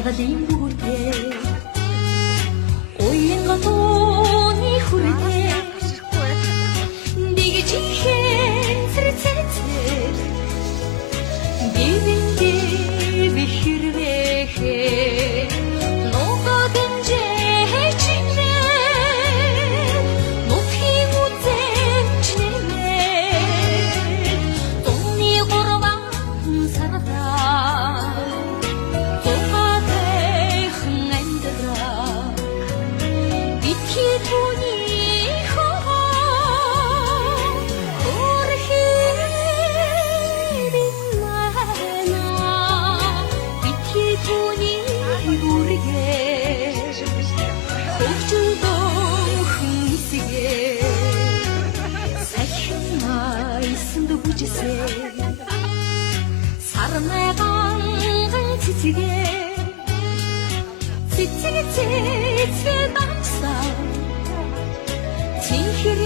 байгалийн бүртээ уян гатууны хүртээ нэгж ихэн цэцэцэр бивэндээ бихэрвэхээ ногоодын жэчнэ нутгийн үзэмчнэ томны горван сараа 사랑해간 지치게 지치게 지치게 박사 지휘를